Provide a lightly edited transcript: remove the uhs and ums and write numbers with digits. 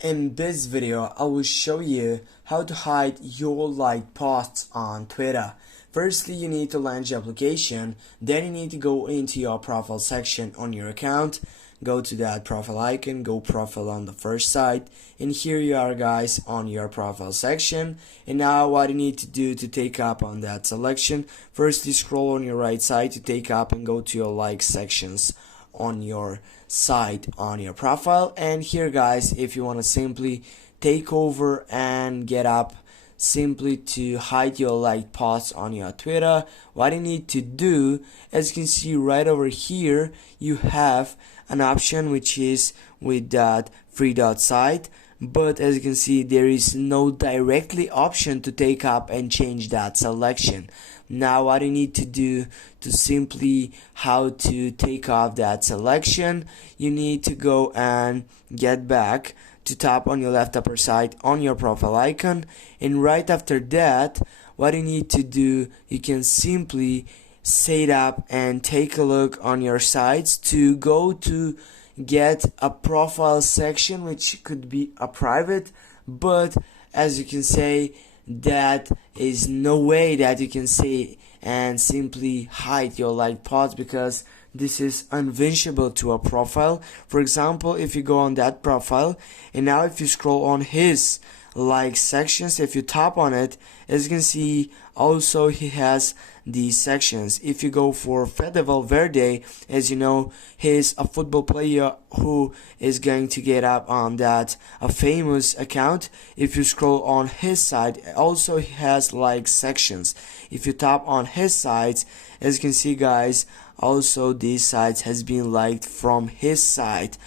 In this video, I will show you how to hide your liked posts on Twitter. Firstly, you need to launch the application, then you need to go into your profile section on your account, go to that profile icon, go profile on the first side, and here you are guys on your profile section. And now what you need to do to take up on that selection, firstly scroll on your right side to take up and go to your like sections on your site on your profile. And here guys, if you want to simply take over and get up simply to hide your liked posts on your Twitter, what you need to do, as you can see right over here, you have an option which is with that free dot site, but as you can see there is no directly option to take up and change that selection. Now what you need to do to simply how to take off that selection, you need to go and get back to tap on your left upper side on your profile icon, and right after that what you need to do, you can simply set up and take a look on your sites to go to get a profile section which could be a private, but as you can say that is no way that you can say and simply hide your liked posts, because this is invincible to a profile. For example, if you go on that profile and now if you scroll on his like sections, if you tap on it, as you can see also he has these sections. If you go for Fede Valverde, as you know, he's a football player who is going to get up on that a famous account. If you scroll on his side, also he has like sections. If you tap on his sites, as you can see guys, also these sites has been liked from his site.